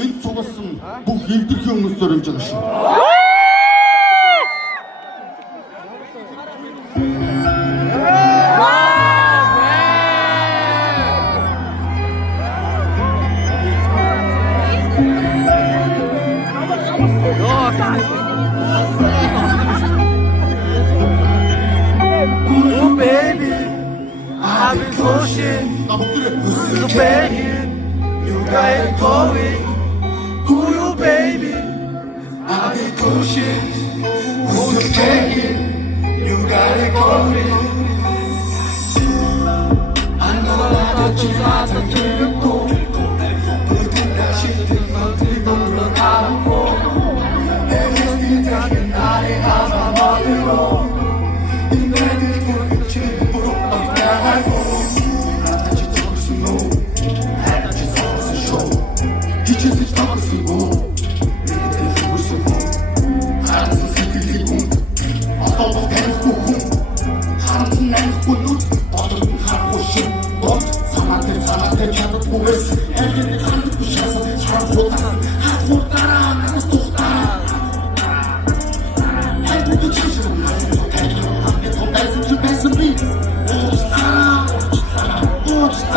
Энд цугсан бүх илэрхий хүмүүсээр явж байгаа шүү. Oh baby, I've been pushing, 나 목들에 who's you begging, you got it going. Who you baby? I'll be pushing, who's you begging, you got it going. I know 나도 지나서 들고 모든 다시 뜨거 들고 가고 내게 작은 나의 하마마대로 인간들 보이지 부럽 없다고 나같이 덮수 노 나같이 덮수 쇼 기체스 덮수 고 내게 덮수 고 알아서 새끼리고 어떤 대고 하루 내고 눈 어떤 하고 싶어 사람들 계속 보겠어 애들이 한두 부셔서 잘보다 하고 따라 나도 또 따라 행복이 치시는 날에서 대기로 함께 더 뺏은 줄 뺏은 비 오지다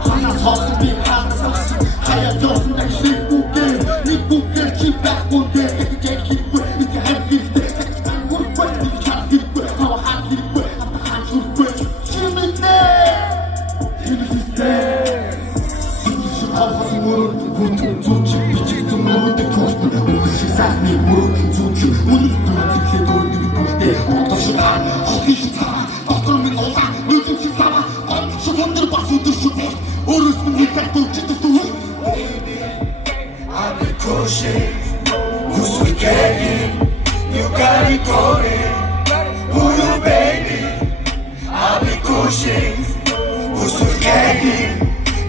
하나 서슴이 하나 서슴 하얀 저슴 날 씹고게 네 고개를 집가꼰대 이게 기쁘 이게 할기대 우리 ყვ 이게 잘기쁘 나와 한기쁘 한 줄쁘 심있네 모르는 고통 조치 미치도 모르는 고통 무엇이 삶이 모르는 조치 오늘 불안증세 돌리는 볼때 어떠시 나 어디시 살아 어떤 면 오다 물증시 살아 어디시 손들어 봐서도 쇼대 어르신 니가 또 찌듯도 I'll be pushing, who's we getting, you got it going. Who you baby? I'll be pushing, who's we getting,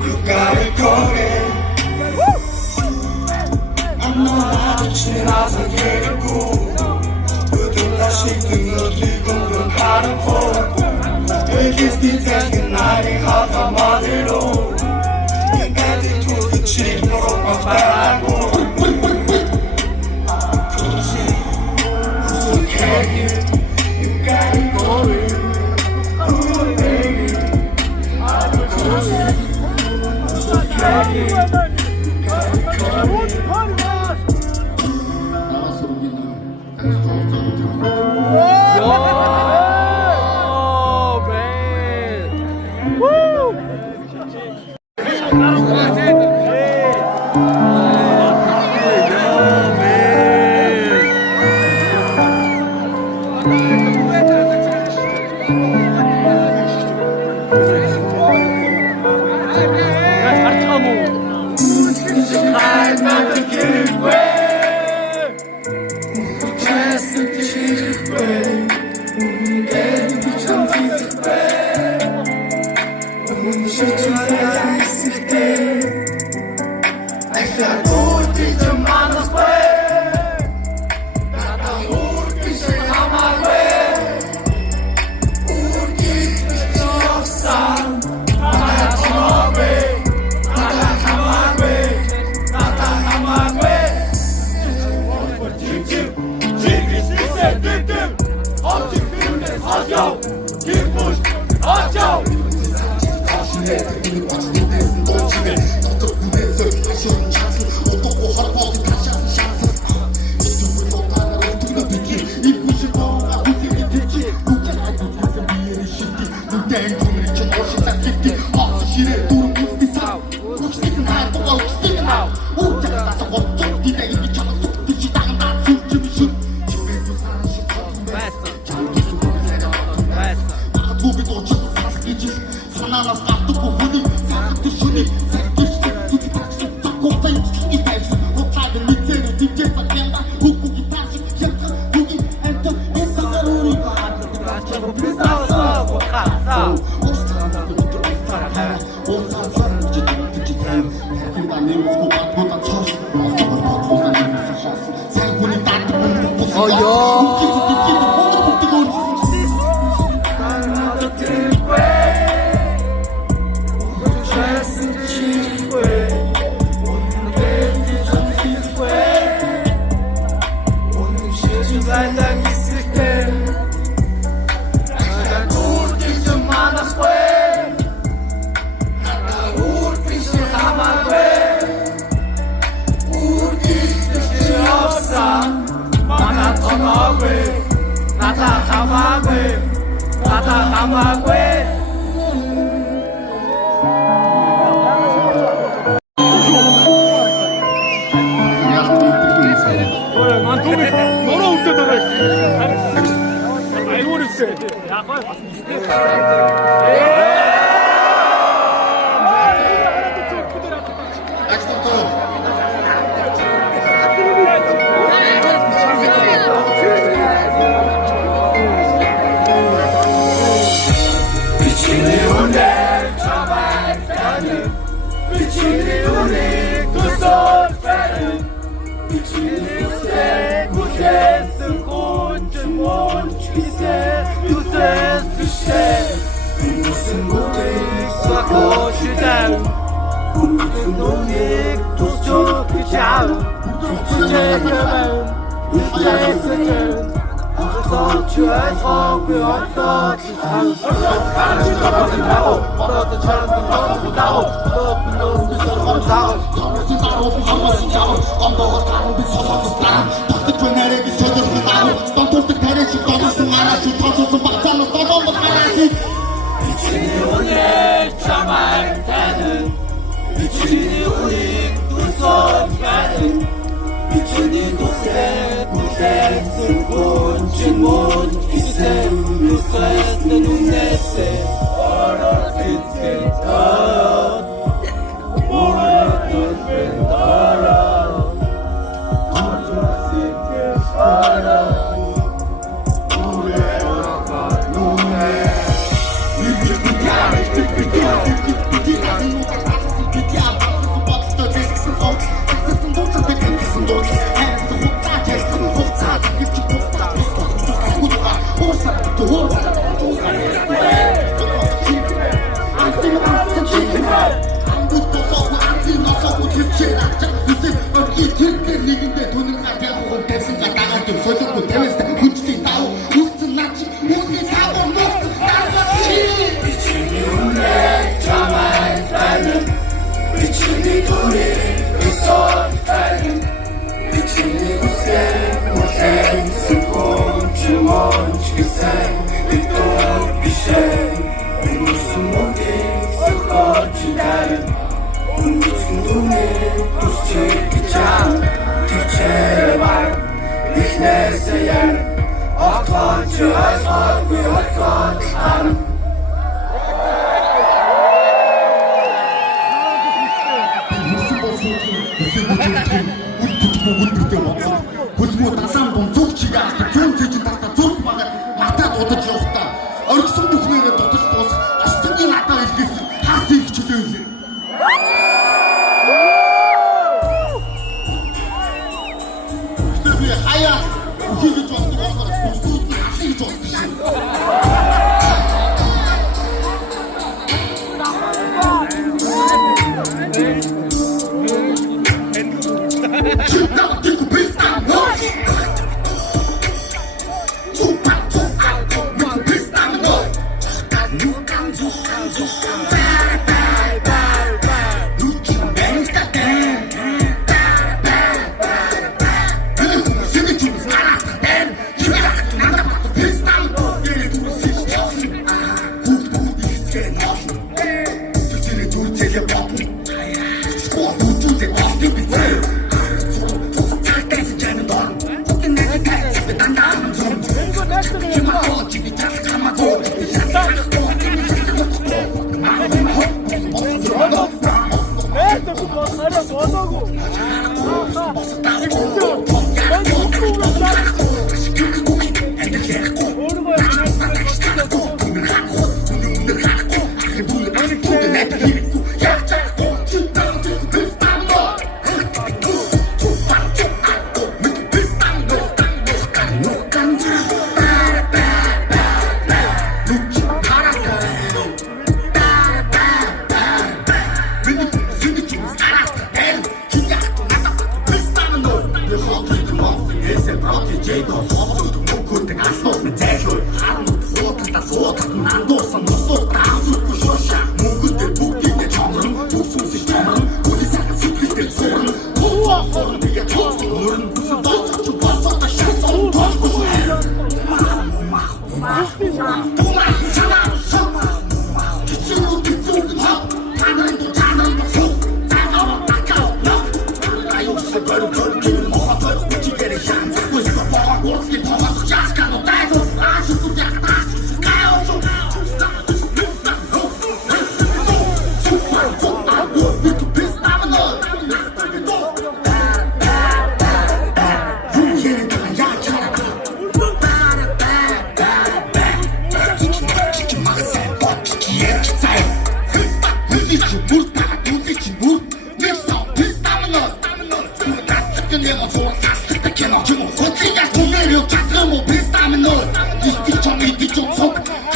you got it going. 나도 지나서 길고 그들 다시 등을 뒤공들 가르고 되겠니 생긴 날이 하다마디로 인간들 도대체 뭐라고 바라고 굳이 무슨 계획 You got it going Oh baby I'm a 굳이 무슨 계획 You got it going Yo, man. Woo! Nata kamagwe 시대 운동이 도서 그냥 시대는 시대는 더 추해서 그어서 미친이 오늘 참아야 되는 미친이 우리 눈썹가는 미친이 곳에 쓸고 질문 기세 뉴스에서 눈내세 얼어진 펜더러 얼어진 펜더러 얼어진 펜더러 미친이 둘이 있어가는 미친이 곳에 쓰고 주원 지세 또 비세 무슨 목이 쓰고 기다려 미친 눈이 도시 기장 제발 비즈니스에 어떤 주어서 위어건 하는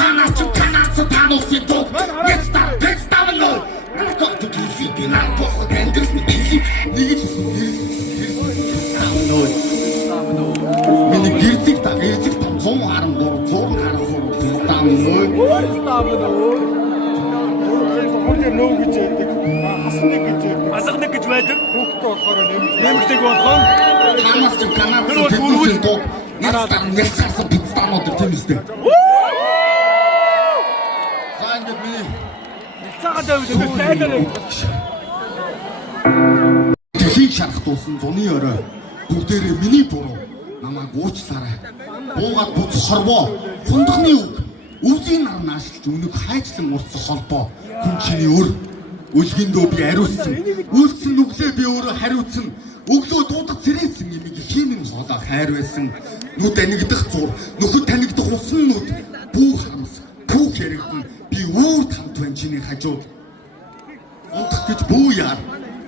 하나씩 하나씩 다 놓으면 독. Next stop, next stop, no. Асах нэг гэж байдаг. Нэмэгтэйг болгоо. Танаас ч канаад тэдний дуу нэлцарсан пиццаанууд тийм үстэй. За ингээд миний Цагаан дэвлээ тайлбар. дэлхийг шарах тулсан зуны орой бүгдээрээ миний буруу намайг уучлаарай. Буугаад буц хорвоо хундахны үг өвлийн нар наашлж өнөг хайчлан урсах холбоо хүн чиний өр үлгэндөө би ариуссан үйлсэн нүглээ би өөрөө хариуцсан өглөө дуудах цэрээсэн имийг хийнэн хоолоо хайр байсан нүд анигдах зур нөхөд танигдах усан нүд бүү харамс бүү хэрэгдэн би өөр тамт байна чиний хажууд унтах гэж бүү яар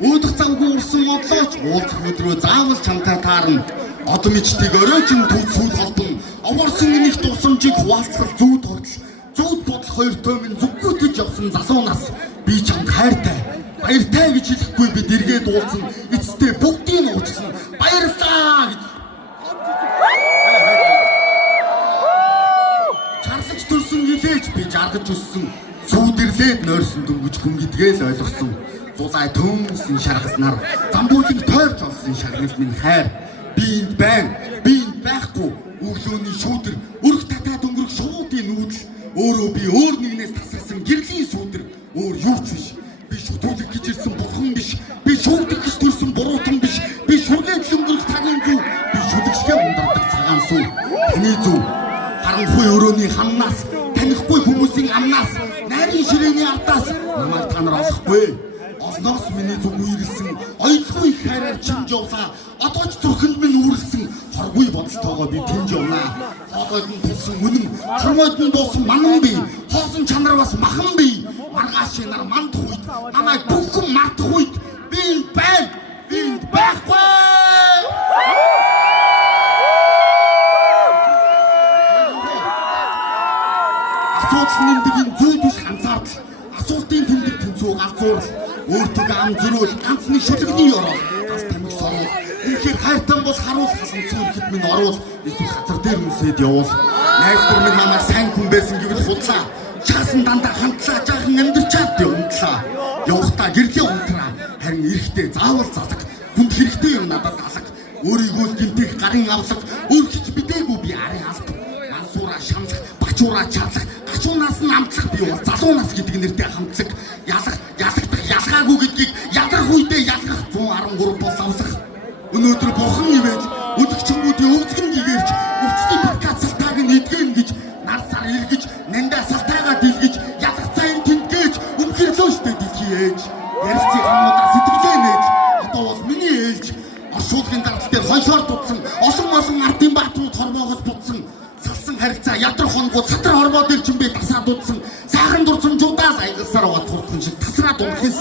өөдөх замгүй урсан модлооч уулзах өдрөө заавал чамтай таарна одоо мичтийг оройчин төв сүүл холбон овоорсон нэг тусамжийг хуваалцах зүүд хордол зүүд бодол хоёр тоймын зүггүүтэж явсан залуунаас би чамд хайртай баяртай гэж хэлэхгүй би дэргээд уулзсан эцэстээ бүгдийг уучлсан баярлалаа гэж чарлаж төрсөн гэлээж би жаргаж өссөн сүүдэрлээд нойрсон дөнгөж хүн гэдгээ л ойлгосон зулай төмсөн шаргаснаар замбуулыг тойрч олсон шагнал минь хайр би энд байна би энд байхгүй өглөөний шүүдэр өрх татаад өнгөрөх шуудын нүүдэл өөрөө би өөр нэгнээс тасарсан гэрлийн сүүдэр өөр юу ч биш би шүтүүлэг гэж ирсэн бурхан биш би шүүгдэх гэж төрсэн буруутан биш би шүргээд өнгөрөх цагаан зүү би шүлэгшгээ ундардаг цагаан сүү таны зүү харанхуй өрөөний хамнаас танихгүй хүмүүсийн амнаас найрын ширээний ардаас намайг та нар олохгүй олноос миний зүг үерсэн ойлгохгүй хайраар чимж явлаа одоо ч зүрхэнд минь үүрлсэн хоргүй бодолтойгоо би тэнж явнаа хоолойд нь тулсан үнэн хормойд нь дуусан манан би хоосон чанар бас махан би маргаашийн нар мандах үед намайг бүхэн мартах үед би энд байна би энд байхгүй асуудал нэмдгийн зүй биш ганцаардл асуултын тэмдэг тэнцүү галзуурл өөртөө ам зөрүүл ганц нэг шүлэгний орол гал тамиг сорвол үнэхээр хайртан бол харуул хасан цүрхэд минь оруул эсвэл хатар дээр үсээд явуул найздар минь намайг сайн хүн байсан гэвэл худлаа чаасан дандаа хамтлаа жаахан амьдрчаад би унтлаа явахтаа гэрлээ унтраа харин эрэхтэй заавал залаг хүнд хэрэгтэй юм надад алга өөрийгөө гинтэх гарын авлага өөрчилж бидээгүй би арын алба мансуура шамлах бачуура чарлах гачуунаас нь амтлах би бол залуунаас гэдэг нэртэй хамтлаг ялагдах ялгаагүй гэдгийг ядрах үедээ ялгах 113 бол авлах өнөөдөр бурхан нивэж өдөгчөнгүүдийн өвдгөн гэгэрч өвчтний подкаст салтааг нь эдгэн гэж нар сар илгэж нандаа салтаагаа дэлгэж ялах цайн тэнтгэж өмхөрлөө штэ дэлхий ээж ярилцыг хамуудаа сэтгэлээ нээж одоо бол миний ээлж оршуулгын дардал дээр хоншоор дутсан олон ардын баатрууд хормоогоос бутсан салсан харилцаа ядрах хонгууд сатар хорвоо дээр ч юм бэ тасаад удсан сайхан дурсамжуудаас айгалсаар аваад туртхан шиг тасраад унахын